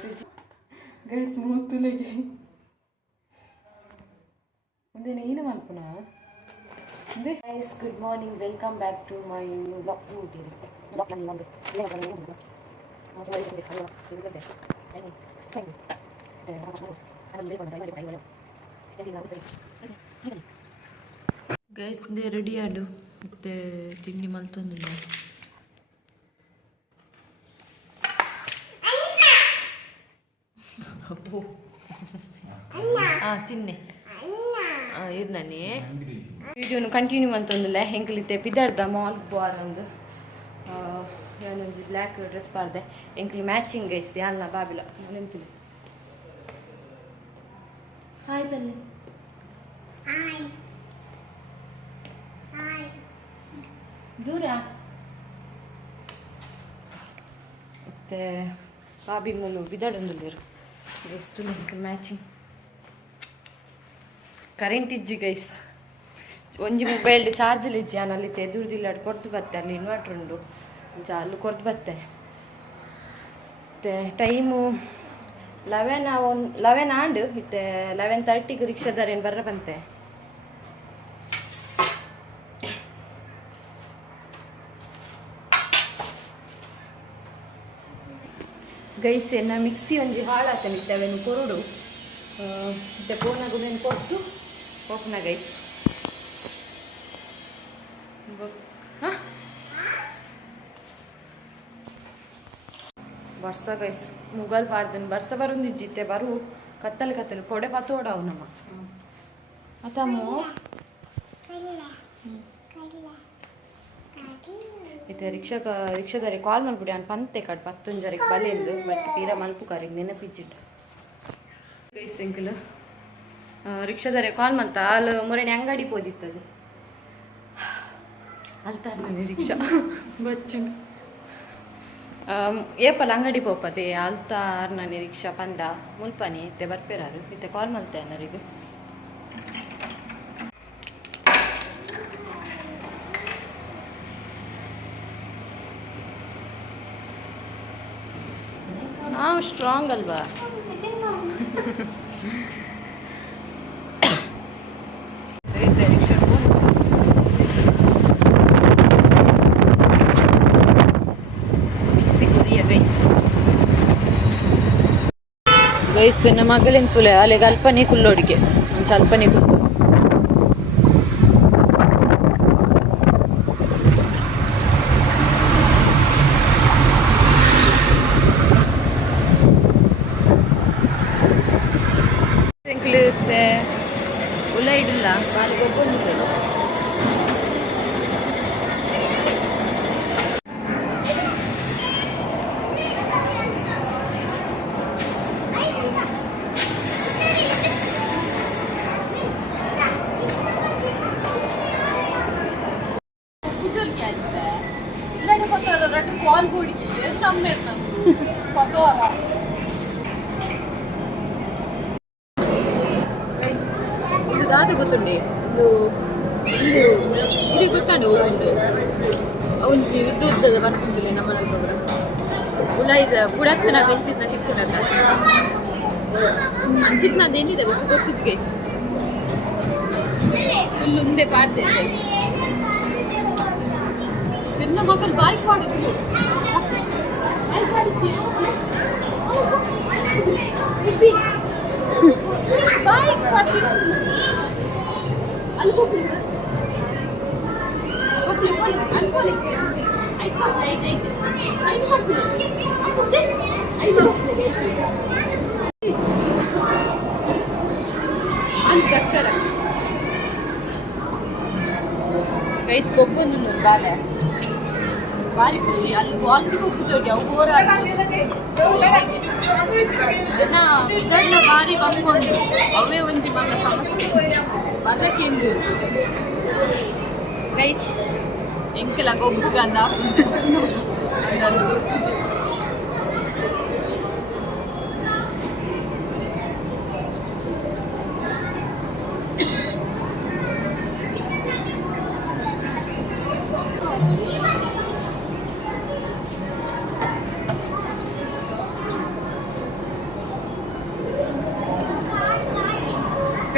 Fridge guys ಮೂತುಲೆಗೆ ಒಂದೇನು ಏನು ಮಾಡ್ಪುನ ಅಂದ್ರೆ guys good morning welcome back to my new blog blog ನಾನು ಒಂದು ಗೈಸ್ ರೆಡಿ ಆಡು ಮತ್ತೆ ತಿಂಡಿ ಮಲ್ತೊಂದಿಲ್ಲ ತಿನ್ನೆ ಇದು ನಾನೇ ವಿಡಿಯೋನು ಕಂಟಿನ್ಯೂ ಮಾಡ್ತಂದಿಲ್ಲ ಹೆಂಕಲಿತ್ತೆ ಬಿದ್ದಾಡ್ದ ಮಾಲ್ಗೆ ಬೋರ್ ಒಂದು ನಾನೊಂದು ಬ್ಲ್ಯಾಕ್ ಡ್ರೆಸ್ ಪಾರ್ದೆ ಎಂಕ್ಲಿ ಮ್ಯಾಚಿಂಗ್ ಗೈಸ್ ಯಾಲ್ನ ಬಾಬಿಲ ನೆನಪಿಲ್ಲ ಹಾಯ್ ಬನ್ನಿ ದೂರ ಮತ್ತೆ ಬಾಬಿ ಮೂಲು ಬಿದ್ದಾಡೊಂದುಲ್ಲೇರು ಎಷ್ಟು ಎಂಕ್ಲಿ ಮ್ಯಾಚಿಂಗ್ ಕರೆಂಟ್ ಇಜ್ಜಿ ಗೈಸ್ ಒಂಜಿ ಮೊಬೈಲ್ ಚಾರ್ಜ್ ಇಜ್ಜಿ ನಾನು ಅಲ್ಲಿ ಎದುರ್ದಿಲ್ಲ ಕೊಡ್ದು ಬತ್ತೆ ಅಲ್ಲಿ ಇನ್ವರ್ಟರ್ ಉಂಡು ಅಲ್ಲಿ ಕೊಡ್ದು ಬತ್ತೆ ಮತ್ತೆ ಟೈಮು 11 ಆಂಡ್ ಇತ್ತೆ 11:30ಗೆ ರಿಕ್ಷಾದಾರೇನು ಬರ್ರ ಬಂತೆ ಗೈಸ್ ಎನ್ನ ಮಿಕ್ಸಿ ಒಂಜಿ ಹಾಳಾತನಿತ್ತೆ ಅವೇನು ಕೊರಡು ಮತ್ತೆ ಫೋನಾಗುದೇನು ಕೊಟ್ಟು ಹೋಗ್ನ ಗೈಸ್ ಬರ್ಸ ಗೈಸ್ ಮುಗಲ್ ಪಾರ್ದನ್ ಬರ್ಸ ಬರುಂದಿಜ್ಜಿತ್ತೆ ಬರು ಕತ್ತಲು ಕೊಡೆ ಪತ್ತೋಡವು ನಮ್ಮ ಅತ್ತಮ್ಮ ಇತ್ತೆ ರಿಕ್ಷಾದಾರೆ ಕಾಲ್ ಮಾಡ್ಬಿಡಿ ನಾನು ಪಂತೆ ಕಡ್ 11 ಬಲೆಂದು ಬಟ್ ಪೀರ ಮಲ್ಪು ಕಾರಿಗೆ ನೆನಪಿಜ್ಜಿಟ್ಟು ಗೈಸ್ ಎಂಕಲ್ ರಿಕ್ಷಾದಾರೆ ಕಾಲ್ ಮಂತ ಅಲ್ಲಿ ಮೊರೆನೆ ಅಂಗಡಿ ಪೋದಿತ್ತದು ಅಲ್ತಾರ ನಾನು ರಿಕ್ಷಾ ಬಚ್ಚಿನ ಏಪಲ್ ಅಂಗಡಿ ಪೋಪದೆ ಅಲ್ತಾರ್ ನಾನು ರಿಕ್ಷಾ ಪಂಡ ಮುಲ್ಪನಿ ಇತ್ತೆ ಬರ್ಪೇರಾರು ಇತ್ತೆ ಕಾಲ್ ಮಲ್ತೆ ಅನ್ನರಿಗೆ ನಾವು ಸ್ಟ್ರಾಂಗ್ ಅಲ್ವಾ ಗೈಸ್ ನಮ್ಮ ಮಗಲೆಂತುಲೆ ಅಲ್ಲಿಗೆ ಅಲ್ಪನೇ ಕುಲ್ಲೋಡಿಗೆ ಒಂದು ಅಲ್ಪನೇ ಕುಲ್ಲು ಉಲ್ಲ ಇಡಿಲ್ಲ ಕಾಲಿಗೆ ಒಬ್ಬೊಂದು ದಾದ ಗೊತ್ತುಂಡೆ ಒಂದು ಇದು ಗೊತ್ತಾಂಡು ಒಂದು ಒಂಜಿ ಉದ್ದದ ಬರ್ತಿದ್ದಿಲ್ಲ ನಮ್ಮ ಪ್ರೋಗ್ರಾಮ್ ಉಲ್ಲ ಇದು ಬುಡತ್ತನಾಗ ಅಂಚಿದ್ನ ಸಿಕ್ಕುಂಡಲ್ಲ ಅಂಚಿದ್ನದೇನಿದೆ ಒಬ್ಬ ಗೊತ್ತಿದ್ದು ಗೈಸ್ ಫುಲ್ ಉಂದೆ ಪಾಡ್ದೆ ಗೈಸ್ ನನ್ನ ಮಗಲ್ ಬಾಯ್ಕ್ ಮಾಡಿದ್ರು ಬಾಯ್ಕ್ ಮಾಡಿಚ್ಚಿ ಬಾಯ್ಕ್ ಮಾಡ್ತೀನಿ ಅಲ್ಲಿ ಕೊಪ್ಪಳಿ ಅನ್ಕೋಲಿ ಐದು ಕೊಪ್ಪಳಿ ಐದು ಕೊಪ್ಪಳಿ ಅಮ್ಮುಂದೆ 5 ಕೊಪ್ಪಳಿ ಅಂತ ಗೈಸ್ ಕೊಪ್ಪೊಂದು ಬಾಲೆ ಭಾರಿ ಖುಷಿ ಅಲ್ಲಿ ವಾಲ್ಗೆ ಹೋಗ್ಬಿಟ್ಟೋಗಿ ಅವು ಜನ ಇದನ್ನ ಭಾರಿ ಬಂದ್ಕೊಂಡು ಅವೇ ಒಂಜಿ ಮಗ ಸಮಸ್ಯೆ ಬರ್ರಕ್ಕೆಂದು ಗೈಸ್ ಎಂಕಲ ಗೊಬ್ಬುಗಂದ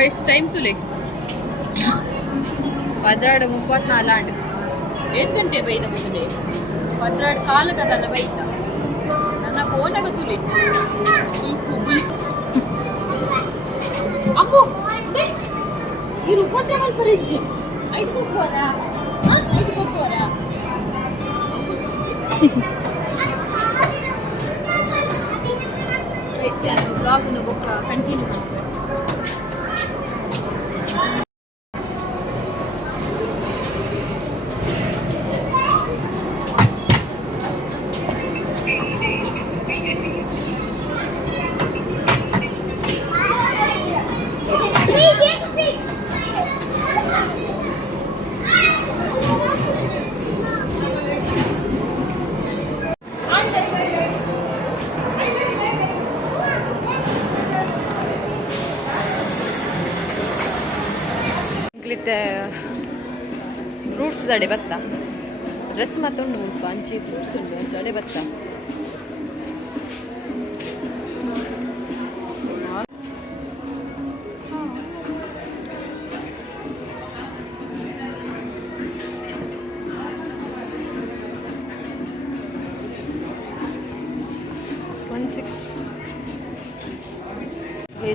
ಗೈಸ್ ಟೈಮ್ ತುಲೆ 12:34 ಆಂಡ್ 8 ಗಂಟೆ ಬೈದ ಬಂದುಡೆ 12 ಕಾಲು ಕದಲ್ಲ ಬೈತ ನನ್ನ ಫೋನಾಗ ತುಲೆ ಅಮ್ಮು ಈ ರೂಪತ್ರ ಮಲ್ಪ ರಿಜ್ಜಿ ಐಟ್ ಕೊಪ್ಪೋರಾ ಐಟ್ ಕೊಪ್ಪೋರಾ ನಾನು ಬ್ಲಾಗ್ನ ಬೊಕ್ಕ ಕಂಟಿನ್ಯೂ ಮಾಡ್ತೇವೆ. ಫ್ರೂಟ್ಸ್ ದಡೆ ಬತ್ತ ಡ್ರೆಸ್ ಮತ್ತೊಂಡು ಉಂಟು ಅಂಚಿ ಫ್ರೂಟ್ಸ್ ಉಂಟು ದಡೆ ಬತ್ತ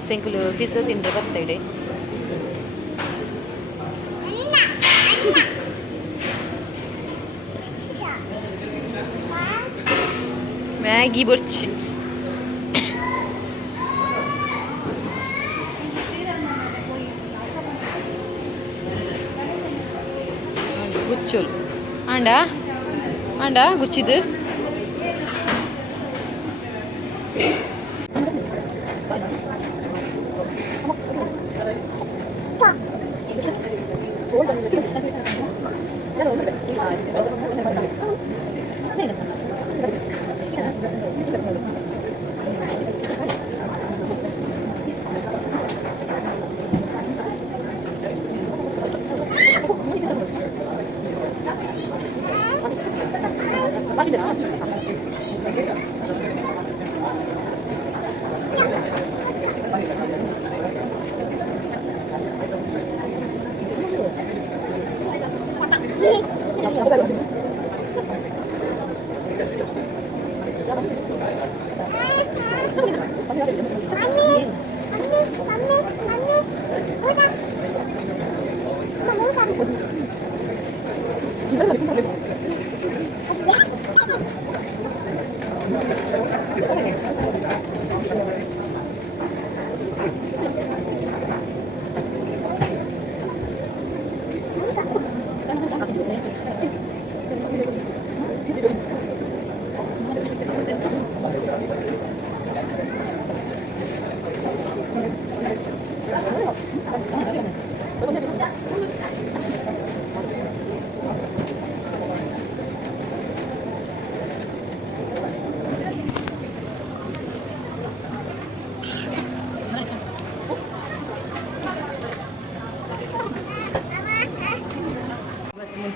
ಸೆಂಕುಲು ಫಿಸ್ ತಿಂದ್ರೆ ಬರ್ತಾ ಇದೆ ಮ್ಯಾಗಿ ಬುರ್ಚಿ ಗುಚ್ಚೋಲು ಆಂಡ ಆಂಡ ಗುಚ್ಚಿದು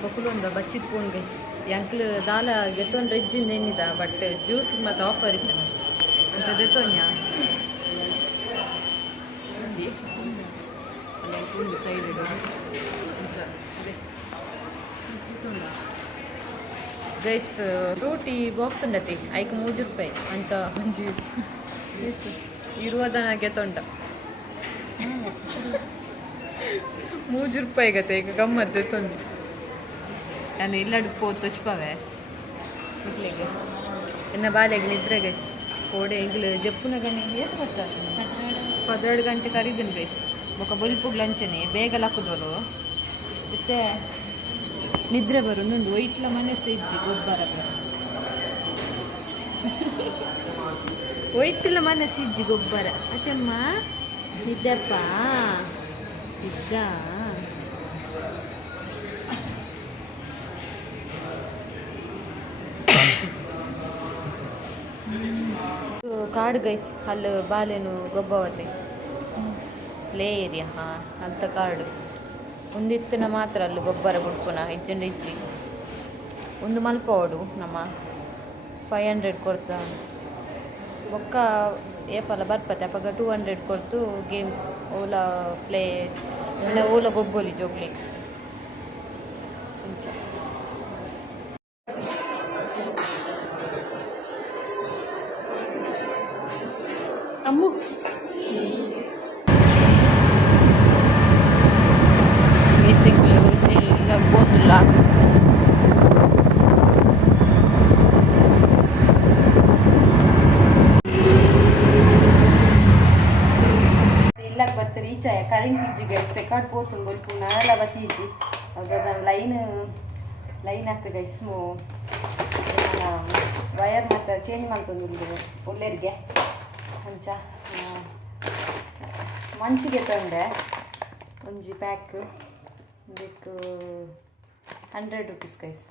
ಪಕ್ಕುಲೊಂದು ಬಚ್ಚಿದ ಪೋನ್ ಗೈಸ್ ಎಂಕ್ಲು ದಾಲ ಗೆತ್ತೊಂದು ರೆಜ್ಜಿಂದ ಏನಿದ ಬಟ್ ಜ್ಯೂಸ್ ಮತ್ತು ಆಫರ್ ಇತ್ತು ಅಂತ ದೆತ್ತೋನ್ಯ ಸೈಡ್ ಇಡು ಗೈಸ್ ಫ್ರೂಟಿ ಬಾಕ್ಸ್ ಉಂಡತಿ ಐಕ್ ₹3 ಅಂಚ ಒಂಜಿ ಇರುವುದನ ಗೆತ್ತೊಂಡ ₹3 ಗತೆ ಈಗ ಗಮ್ಮತ್ತು ತೊಂದು ನಾನು ಇಲ್ಲಡು ಪೋ ತೊಚ್ಪವೆ ಇಟ್ಲಿಗೆ ಎನ್ನ ಬಾಲೆಗೆ ನಿದ್ರೆ ಗೈಸ್ ಕೋಡೆ ಈಗಲು ಜಪ್ಪುನ ಗಣಿ ಏತು ಬರ್ತಾರೆ 12 ಗಂಟೆ ಕರೀದನು ಗೈಸ್ ಬೊಕ್ಕ ಬೊಲ್ಪುಗ್ ಲಂಚನೆ ಬೇಗ ಲಕ್ಕುದೋರು ಮತ್ತೆ ನಿದ್ರೆ ಬರು నుండి ಒಯ್ಟ್ಲ ಮನೆ ಸೇಜ್ಜಿ ಗೊಬ್ಬರ ಒಯ್ಟ್ಲ ಮನೆ ಸಿಜ್ಜಿ ಗೊಬ್ಬರ ಅತ್ತಮ್ಮ ನಿದ್ದಪ್ಪ ಇದ್ದ ಕಾಡು ಗೈಸ್ ಅಲ್ಲಿ ಬಾಲೆನು ಗೊಬ್ಬವತೆ ಪ್ಲೇ ಏರಿಯಾ ಹಾಂ ಅಂತ ಕಾಡು ಒಂದಿತ್ತಿನ ಮಾತ್ರ ಅಲ್ಲಿ ಗೊಬ್ಬರ ಬಿಡ್ಪುನ ಇಜ್ಜಂಡ ಇಜ್ಜಿ ಒಂದು ಮಲ್ಪ ಓಡು ನಮ್ಮ 500 ಕೊಡ್ತಾ ಬೊಕ್ಕ ಏಪಲ ಬರ್ಪತ್ತೆ ಅಪ್ಪಾಗ 200 ಕೊಡ್ತು ಗೇಮ್ಸ್ ಓಲಾ ಪ್ಲೇ ಓಲಾ ಗೊಬ್ಬೊಲಿ ಜೋಗ್ಲಿ ಅಮ್ಮು ಬೇಸಿಕ್ಲು ಎಲ್ಲ ಓದಿಲ್ಲ ಬರ್ತಾರೆ ಈಚಾಯ ಕರೆಂಟ್ ಇಜ್ಜಿಗೆ ಸೆಕಾಡ್ ಪೋತು ಬಲ್ಪು ನಾನೆಲ್ಲ ಬತ್ತೀಜಿ ಅದನ್ನ ಲೈನ್ ಆಗ್ತದೆ ಗೈಸ್ ವಯರ್ ಮತ್ತು ಚೇಂಜ್ ಮಾಡ್ತಂದು ಒಳ್ಳೆರಿಗೆ ಅಂಚ ಮಂಚಿಗೆ ತಂದೆ ಒಂಜಿ ಪ್ಯಾಕ್ ಇದಕ್ಕೆ 100 ರೂಪೀಸ್ ಗೈಸ್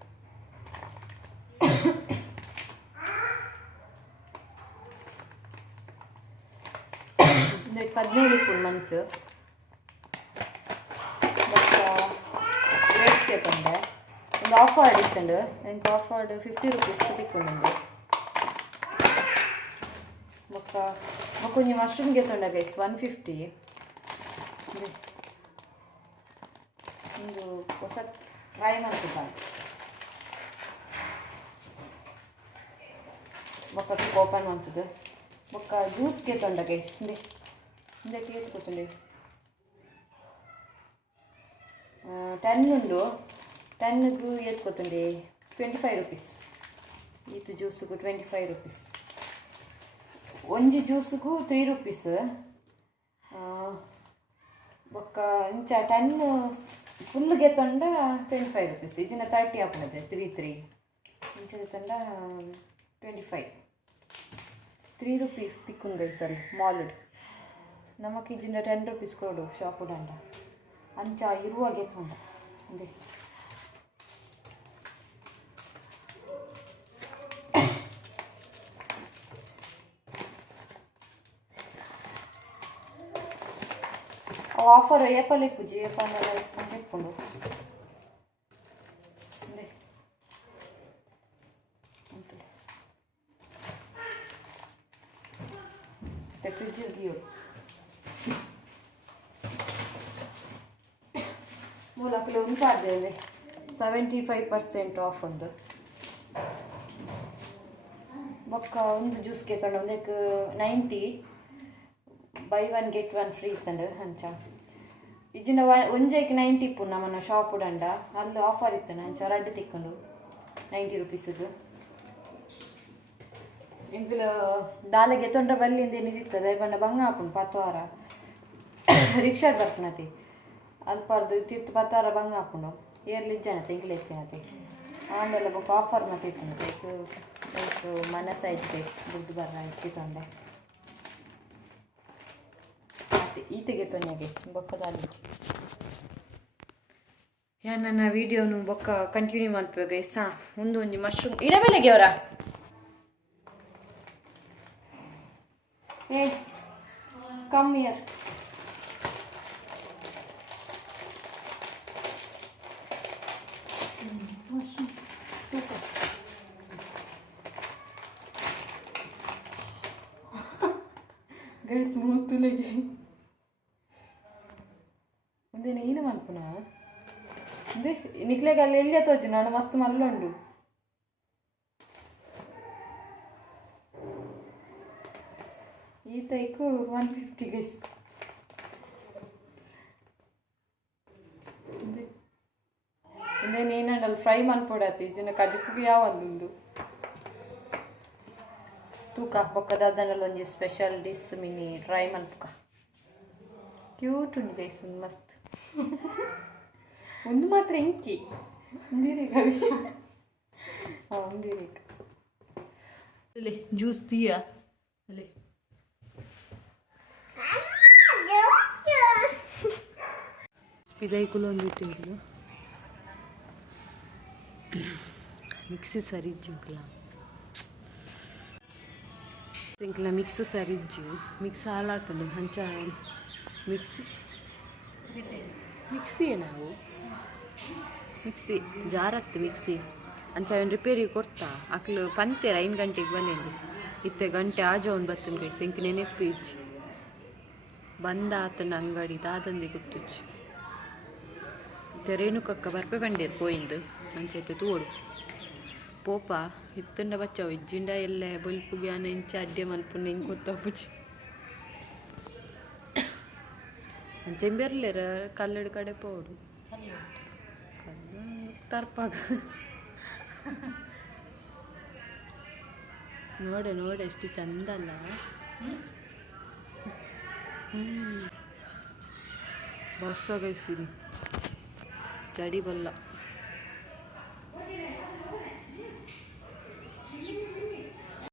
ಇದಕ್ಕೆ 15 ರೂಪಾಯಿ ಮಂಚು ಮತ್ತು ರೇಟ್ಸ್ಗೆ ತಂದೆ ಒಂದು ಆಫರ್ ಇತ್ತಂಡು ನನಗೆ ಆಫರ್ಡ್ 50 ರೂಪೀಸ್ ತಿಕ್ಕೊಂಡು కొంచెం మష్రూమ్ గెత్తుండే గైస్ 150 ಇದು ಹೊಸ ಟ್ರೈ ಮಾಡ್ತಿದ್ದಾನೆ ಬೊಕ್ಕ ಓಪನ್ ಮಾಡ್ತಿದ್ದು ಬೊಕ್ಕ ಜ್ಯೂಸ್ ಗೇತೊಂಡ ಗೈಸ್ ಹಿಂದೆ ಕೇಳ್ಕೊತಂಡಿ 10 ಉಂಡು 10ಗೂ ಎತ್ಕೊತಂಡಿ 25 ರೂಪೀಸ್ ಇದು ಜ್ಯೂಸ್ಗೂ 25 ರೂಪೀಸ್ ಒಂಜಿ ಜ್ಯೂಸ್ಗೂ 3 ರೂಪೀಸ್ ಬೊಕ್ಕ ಇಂಚ 10 ಫುಲ್ಗೆ ತಂಡ 25 ರೂಪೀಸ್ ಇಜಿನ 30 ಹಾಕೊಂಡೆ 3 ಇಂಚದ ತಂಡ 25 3 ರೂಪೀಸ್ ತಿಕ್ಕೊಂಡು ಗೈಸಲ್ಲಿ ಮಾಲ್ಡ್ ನಮಕ್ ಇಜಿನ 10 ರೂಪೀಸ್ ಕೊಡು ಶಾಪ್ ಉಡಂಡ ಅಂಚ ಇರುವಾಗೆ ತೊಂಡ ಅದೇ ಆಫರ್ ಏಪಲ್ ಇಪ್ಪುಜಿ ಏಪಲ್ಲೆಲ್ಲ ಇಟ್ಕೊಂಡು ಮತ್ತೆ ಫ್ರಿಜ್ ಇದೆಯೋ ಮೂಲಕಲು ಉಂಟಾದ್ದೇವೆ 75% ಆಫ್ ಒಂದು ಬೊಕ್ಕ ಒಂದು ಜ್ಯೂಸ್ಗೆ ತೊಗೊಂಡು ಒಂದಕ್ಕೆ 90 ಬೈ 1 ಗೆಟ್ 1 ಫ್ರೀ ಇತ್ತಂಡು ಅಂಚ ಇಜಿನ ಒಂಜೈಕ್ 90 ಇಪ್ಪು ನಮ್ಮನ್ನ ಶಾಪ್ ಉಡಂಡ ಅಲ್ಲಿ ಆಫರ್ ಇತ್ತನ ಅಂಚ ರಡ್ಡು ತಿಕ್ಕೊಂಡು 90 ರೂಪೀಸ್ಗೆ ಇಂಕುಲ ದಾಲೆಗೆ ತೊಂಡ್ರ ಬಲ್ಲಿಂದ ಏನಿದಿರ್ತದೆ ಬಣ್ಣ ಬಂಗ ಹಾಪುಂಡು ಪತ್ವಾರ ರಿಕ್ಷಾಡ್ ಬರ್ಪನತಿ ಅಲ್ಪಾರ್ದು ತಿತ್ತು ಪತ್ತಾರ ಬಂಗ ಹಾಪುಂಡು ಏರ್ಲಿಜ್ಜನತೆ ಇಂಕ್ಲೆ ಎತ್ತಿನತಿ ಆಂಡೆಲ್ಲ ಬೊಕ್ಕ ಆಫರ್ ಮತ್ತೆ ಇತ್ತನತೆ ಲೈಕ್ ಮನ ಸೈಜ್ ಬೇಸ್ ದುಡ್ಡು ಬರ್ರ ಇಕ್ಕಿ ತೊಂಡೆ ಈತೆಗೆ ತೊನ್ನೆಗೆ ಬೊಕ್ಕದಲ್ಲಿ ನನ್ನ ವಿಡಿಯೋನು ಬೊಕ್ಕ ಕಂಟಿನ್ಯೂ ಮಾಡ್ಬೇಕು ಗೈಸ್ ಒಂದೊಂದು ಮಶ್ರೂಮ್ ಇಡಬೇಲೆಗೆ ಅವರ ಏ ಕಮ್ ಇಯರ್ ಗೈಸ್ ಮೂತುಲೆಗೆ ಒಂದೇನು ಏನು ಮನ್ಪುನ ಅಂದ್ರೆ ನಿಕ್ಲೆಗೆ ಅಲ್ಲಿ ಎಲ್ಲಿ ತೋಜು ನಾನು ಮಸ್ತ್ ಮಲ್ಲುಂಡು ಈ ತೈಕು 150 ಗೈಸ್ ಇನ್ನೇನೇನಲ್ಲ ಫ್ರೈ ಮನ್ಪೊಡತಿ ಜನ ಕಜುಕು ಯಾವೊಂದು ತೂಕ ಬೊಕ್ಕದಾದಲ್ಲಿ ಒಂಜಿ ಸ್ಪೆಷಲ್ ಡಿಶ್ ಮಿನಿ ಟ್ರೈ ಮನ್ಪುಕ ಕ್ಯೂಟ್ ಉಂಟು ಗೈಸ್ ಮಸ್ತ್ ಒಂದು ಮಾತ್ರ ಇಂಕಿ ಒಂದಿರೇಗ ಒಂದಿರೇಗ ಅಲ್ಲೇ ಜ್ಯೂಸ್ ತೀಯ ಅಲ್ಲೇ ಸ್ಪಿದೈಕುಲು ಒಂದು ಇಟ್ಟಿದ್ದು ಮಿಕ್ಸಿ ಸರಿಜ್ಜು ಇಂಕಲ ಮಿಕ್ಸ್ ಸರಿಜ್ಜು ಮಿಕ್ಸ್ ಹಾಲಾತಲು ಹಂಚ ಮಿಕ್ಸಿ ನಾವು ಮಿಕ್ಸಿ ಜಾರತ್ತು ಮಿಕ್ಸಿ ಅಂಚ ರಿಪೇರಿ ಕೊಡ್ತಾ ಅಕ್ಲು ಪಂತೇರ 5 ಗಂಟೆಗೆ ಬಂದೇಂದು ಇತ್ತೆ ಗಂಟೆ ಆಜ ಒಂದು ಬತ್ತನ ಗೈಸ್ ಎಂಕ್ ನೆನಪು ಇಜ್ಜಿ ಬಂದ ಆತನ ಅಂಗಡಿ ದಾದಂದೆ ಗೊತ್ತಿಜ್ಜಿ ಇತ್ತೆ ರೇಣುಕಕ್ಕ ಬರ್ಪೆ ಬಂಡೇರು ಪೋಯಿಂದು ಅಂಚೈತೆ ತೂಡು ಪೋಪ ಇತ್ತಂಡ ಬಚ್ಚವು ಇಜ್ಜಿಂಡ ಎಲ್ಲೆ ಬಲ್ಪುಗೆ ಅನ್ನ ಇಂಚ ಅಡ್ಡೆ ಮಲ್ಪುಂಡು ಹಿಂಗೆ ಗೊತ್ತಾಗ್ಬಿಚ್ಚಿ ಅಂಚೆಂಬೆರ್ಲೇರ ಕಲ್ಲಡು ಕಡೆ ಪೋಡು ಕಲ್ಲು ತರ್ಪಾಗ ನೋಡ ಎಷ್ಟು ಚಂದ ಅಲ್ಲ ಬರ್ಸ ಬೈಸಿನಿ ಜಡಿ ಬಲ್ಲ